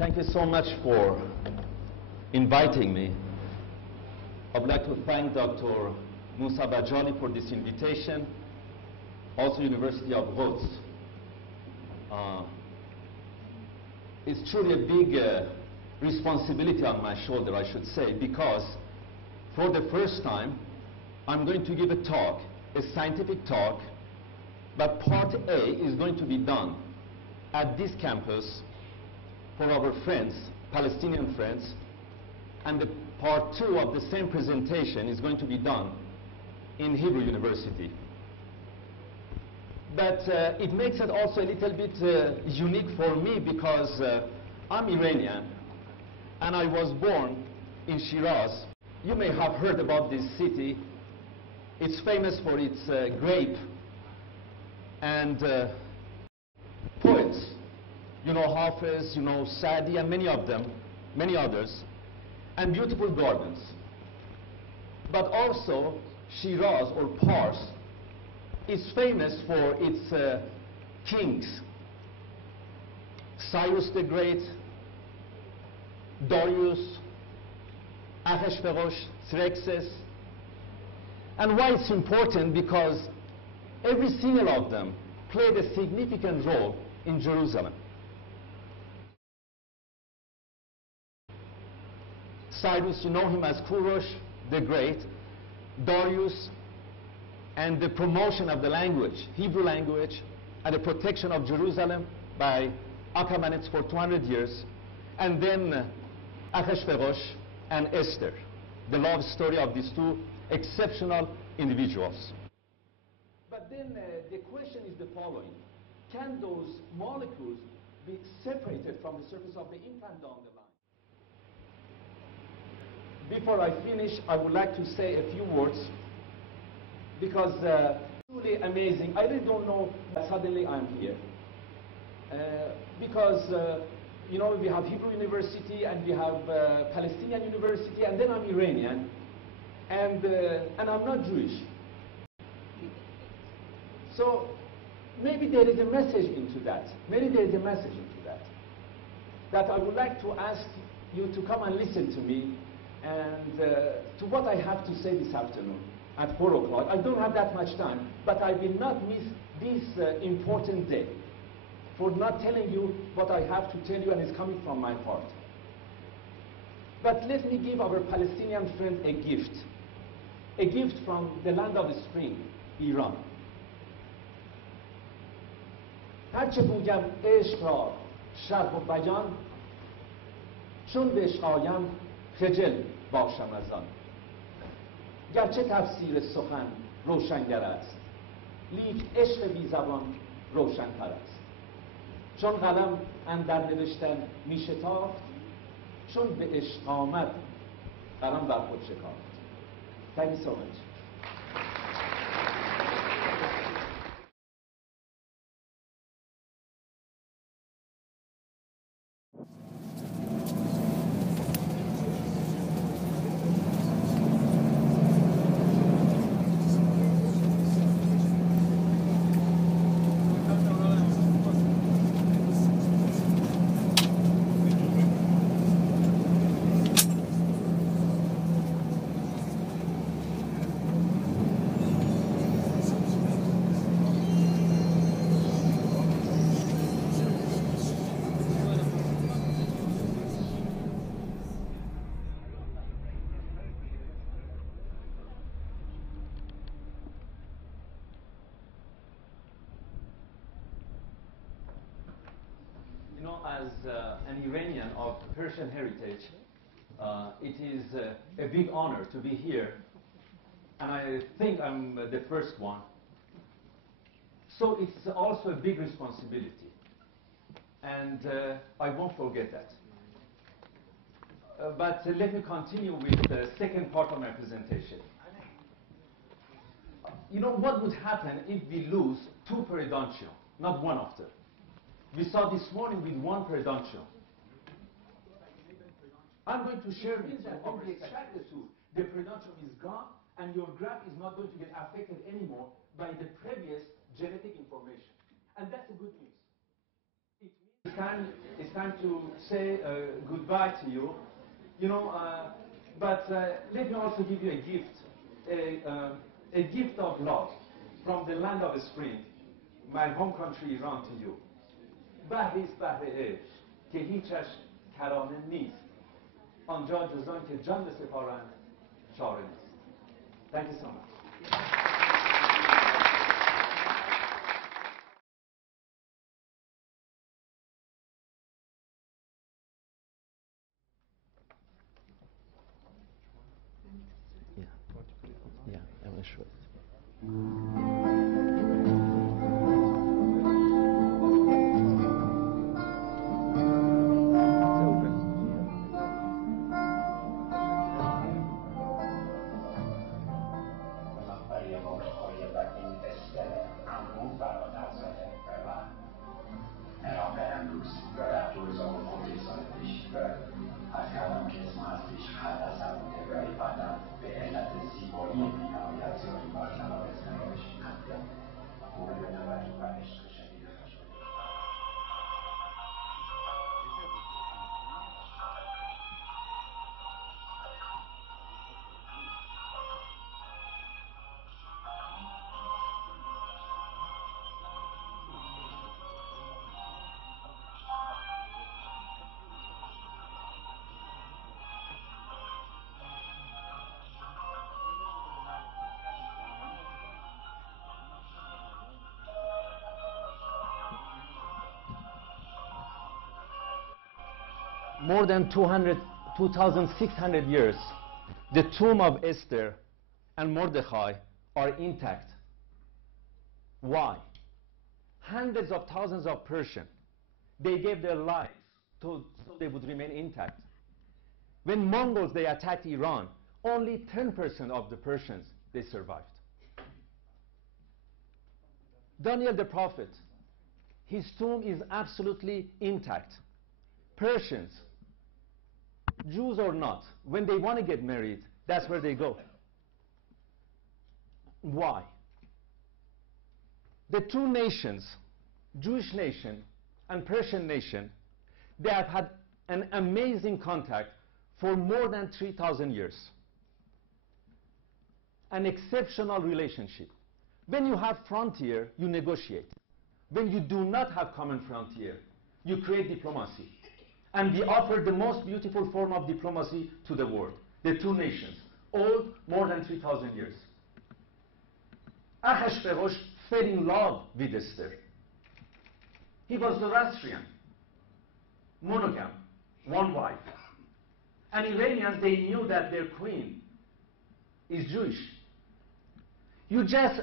Thank you so much for inviting me. I would like to thank Dr. Musa Bajali for this invitation, also University of Rhodes. It's truly a big responsibility on my shoulder, I should say, because for the first time, I'm going to give a talk, a scientific talk, but part A is going to be done at this campus for our friends, Palestinian friends, and the part 2 of the same presentation is going to be done in Hebrew University. But it makes it also a little bit unique for me because I'm Iranian and I was born in Shiraz. You may have heard about this city. It's famous for its grape and poets. You know Hafiz, you know Sadi, and many of them, many others, and beautiful gardens. But also Shiraz or Pars is famous for its kings. Cyrus the Great, Darius, Ahasuerus, Xerxes. And why it's important? Because every single of them played a significant role in Jerusalem. Cyrus, you know him as Kurosh the Great, Darius, and the promotion of the language, Hebrew language, and the protection of Jerusalem by Achaemenids for 200 years, and then Ahasuerus and Esther, the love story of these two exceptional individuals. But then the question is the following: can those molecules be separated from the surface of the implant down the line? Before I finish, I would like to say a few words because truly amazing. I really don't know that suddenly I'm here. Because you know, we have Hebrew University and we have Palestinian University, and then I'm Iranian, and I'm not Jewish. So maybe there is a message into that. Maybe there is a message into that. That I would like to ask you to come and listen to me and to what I have to say this afternoon at 4 o'clock. I don't have that much time, but I will not miss this important day for not telling you what I have to tell you, and it's coming from my heart. But let me give our Palestinian friend a gift from the land of the spring, Iran. هرچه گویم عشق را شرح و بیان، چون به عشق آیم خجل باشم از آن. گرچه تفسیر سخن روشنگر است، لیک عشق بی زبان روشن‌تر است. چون قلم اندر نوشتن می شتافت، چون به عشق آمد قلم بر خود شکافت. Thank you so much. You know, as an Iranian of Persian heritage, it is a big honor to be here, and I think I'm the first one. So it's also a big responsibility, and I won't forget that. But let me continue with the second part of my presentation. You know, what would happen if we lose 2 periodontium, not one of them? We saw this morning with 1 periodontium. I'm going to share with you how we extract the tooth. The periodontium is gone, and your graft is not going to get affected anymore by the previous genetic information. And that's the good news. It means It's time to say goodbye to you. You know, but let me also give you a gift, a gift of love from the land of spring, my home country Iran, to you. بحری است بحر عشق که هیچش کرانه نیست. آنجا جز آن که جان بسپارند چاره نیست. Thank you so much. Yeah, I'm sure. More than 2,600 years, the tomb of Esther and Mordechai are intact. Why? Hundreds of thousands of Persians, they gave their lives so they would remain intact. When Mongols, they attacked Iran, only 10% of the Persians, they survived. Daniel the prophet, his tomb is absolutely intact. Persians, Jews or not, when they want to get married, that's where they go. Why? The two nations, Jewish nation and Persian nation, they have had an amazing contact for more than 3,000 years. An exceptional relationship. When you have frontier, you negotiate. When you do not have common frontier, you create diplomacy. And we offer the most beautiful form of diplomacy to the world. The two nations, old more than 3,000 years. Ahasuerus fell in love with Esther. He was Zoroastrian, monogam, one wife. And Iranians, they knew that their queen is Jewish. You just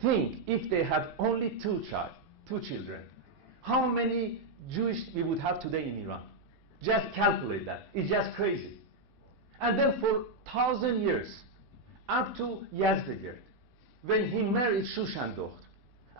think if they had only two children, how many Jewish we would have today in Iran? Just calculate that. It's just crazy. And then for 1,000 years, up to Yazdegerd, when he married Shushandokht,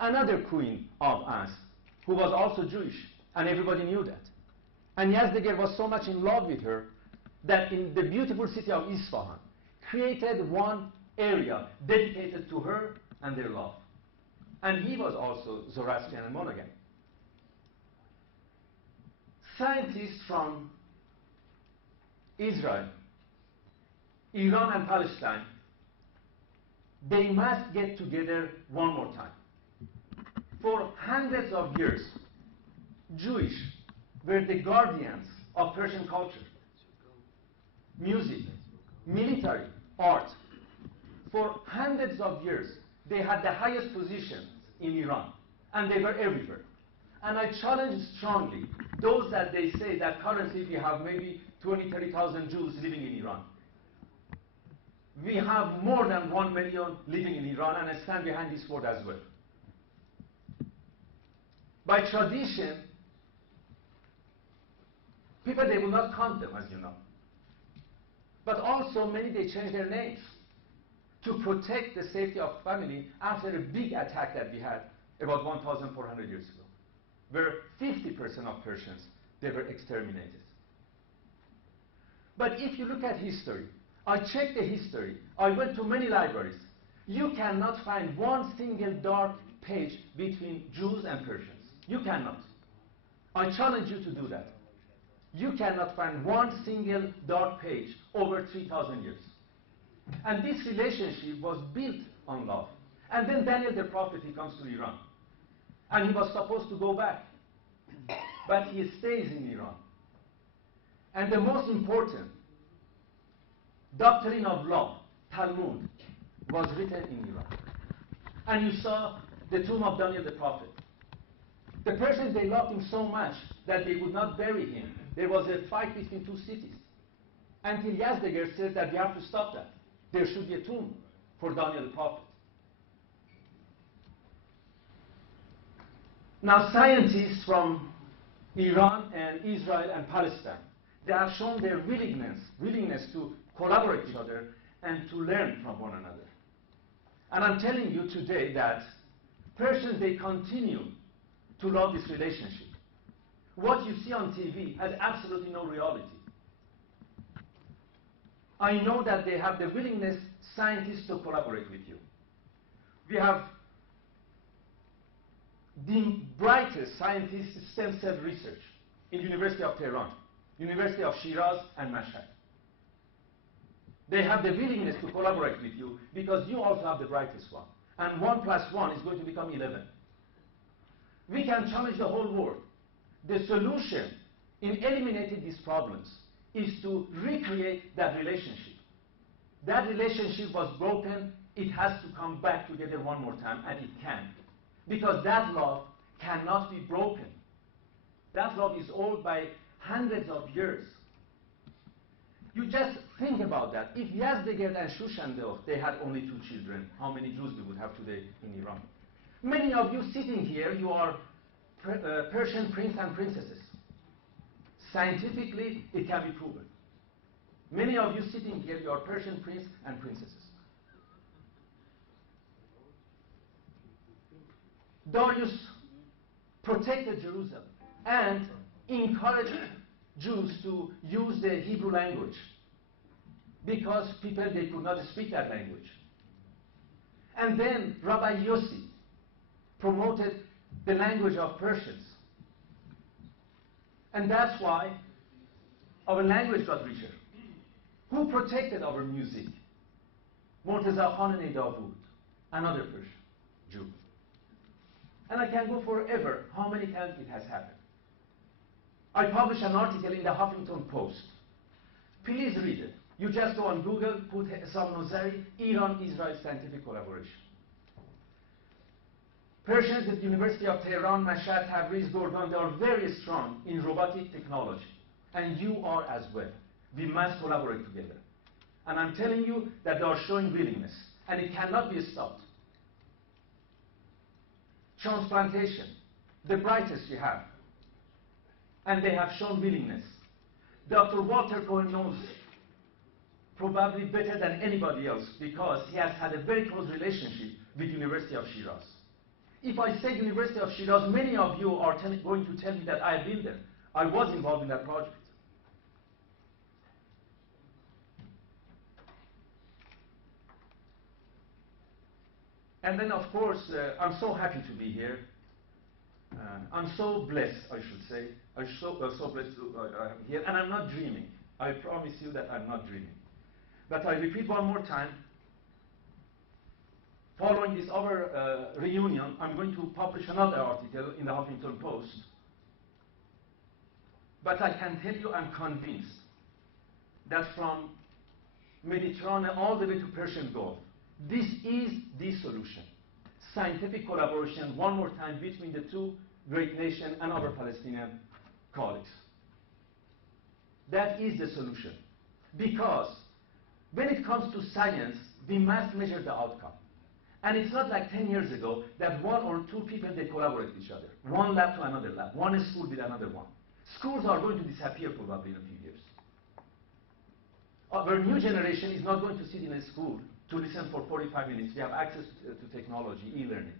another queen of us, who was also Jewish, and everybody knew that. And Yazdegerd was so much in love with her that in the beautiful city of Isfahan, created one area dedicated to her and their love. And he was also Zoroastrian and monogam. Scientists from Israel, Iran and Palestine, they must get together one more time. For hundreds of years, Jewish were the guardians of Persian culture, music, military, art. For hundreds of years, they had the highest positions in Iran, and they were everywhere. And I challenge strongly those that they say that currently we have maybe 20, 30,000 Jews living in Iran. We have more than 1 million living in Iran, and I stand behind this word as well. By tradition, people, they will not count them, as you know. But also, many, they change their names to protect the safety of family after a big attack that we had about 1,400 years ago, where 50% of Persians, they were exterminated. But if you look at history, I checked the history, I went to many libraries, you cannot find one single dark page between Jews and Persians. You cannot. I challenge you to do that. You cannot find one single dark page over 3,000 years. And this relationship was built on love. And then Daniel the prophet, he comes to Iran. And he was supposed to go back. But he stays in Iran. And the most important doctrine of love, Talmud, was written in Iran. And you saw the tomb of Daniel the prophet. The Persians, they loved him so much that they would not bury him. There was a fight between two cities. Until Yazdegerd said that we have to stop that. There should be a tomb for Daniel the prophet. Now, scientists from Iran and Israel and Palestine, they have shown their willingness to collaborate with each other and to learn from one another. And I'm telling you today that Persians, they continue to love this relationship. What you see on TV has absolutely no reality. I know that they have the willingness, scientists, to collaborate with you. We have the brightest scientists, stem cell research in University of Tehran, University of Shiraz, and Mashhad. They have the willingness to collaborate with you because you also have the brightest one. And 1 + 1 is going to become 11. We can challenge the whole world. The solution in eliminating these problems is to recreate that relationship. That relationship was broken. It has to come back together one more time, and it can. Because that love cannot be broken. That love is old by hundreds of years. You just think about that. If Yazdegerd and Shushandel, they had only 2 children, how many Jews we would have today in Iran? Many of you sitting here, you are Persian prince and princesses. Scientifically, it can be proven. Many of you sitting here, you are Persian prince and princesses. Darius protected Jerusalem and encouraged Jews to use the Hebrew language because people, they could not speak that language. And then Rabbi Yossi promoted the language of Persians. And that's why our language got richer. Who protected our music? Murtaza Khan Davud, another Persian Jew. And I can go forever how many times it has happened. I published an article in the Huffington Post. Please read it. You just go on Google, put Hesam Nozari, Iran-Israel scientific collaboration. Persians at the University of Tehran, Mashhad, Tabriz, Gorgan, they are very strong in robotic technology. And you are as well. We must collaborate together. And I'm telling you that they are showing willingness. And it cannot be stopped. Transplantation, the brightest you have. And they have shown willingness. Dr. Walter Cohen knows probably better than anybody else because he has had a very close relationship with University of Shiraz. If I say University of Shiraz, many of you are going to tell me that I've been there. I was involved in that project. And then, of course, I'm so happy to be here. I'm so blessed, I should say. I'm so blessed to be here. And I'm not dreaming. I promise you that I'm not dreaming. But I repeat one more time. Following this our reunion, I'm going to publish another article in the Huffington Post. But I can tell you I'm convinced that from Mediterranean all the way to Persian Gulf, this is the solution. Scientific collaboration, one more time, between the two great nations and our Palestinian colleagues. That is the solution. Because when it comes to science, we must measure the outcome. And it's not like 10 years ago that 1 or 2 people, they collaborate with each other. One lab to another lab, one school with another one. Schools are going to disappear probably in a few years. Our new generation is not going to sit in a school to listen for 45 minutes. We have access to technology, e-learning.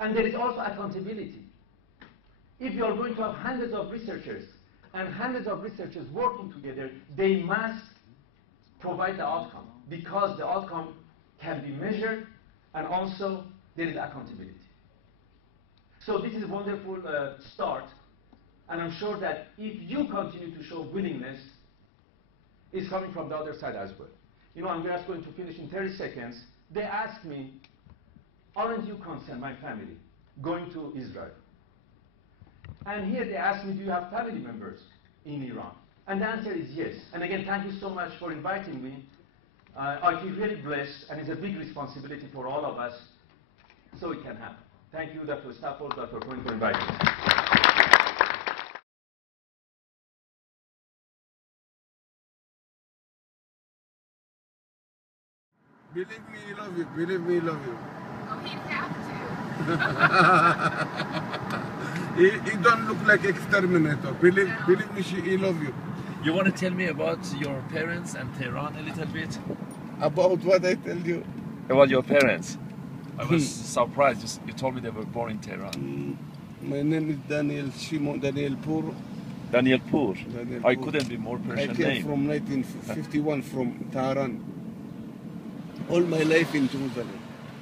And there is also accountability. If you are going to have hundreds of researchers and hundreds of researchers working together, they must provide the outcome because the outcome can be measured and also there is accountability. So this is a wonderful start, and I'm sure that if you continue to show willingness, it's coming from the other side as well. You know, I'm just going to finish in 30 seconds. They asked me, aren't you concerned, my family, going to Israel? And here they asked me, do you have family members in Iran? And the answer is yes. And again, thank you so much for inviting me. I feel really blessed, and it's a big responsibility for all of us, so it can happen. Thank you, Dr. Stafford, Dr. Cohen, for inviting me. Believe me, he love you. Believe me, he love you. Oh, he'd have to. He don't look like exterminator. Believe me, he love you. You want to tell me about your parents and Tehran a little bit? About what I tell you? About your parents. I was surprised. You told me they were born in Tehran. My name is Daniel Shimon, Daniel Pur. Daniel Pur. Daniel I Pur. couldn't be more I Persian came name. from 1951 from Tehran. All my life in Jerusalem.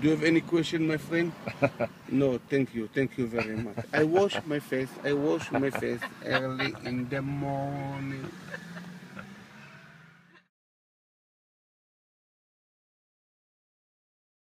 Do you have any question, my friend? No, thank you very much. I wash my face early in the morning.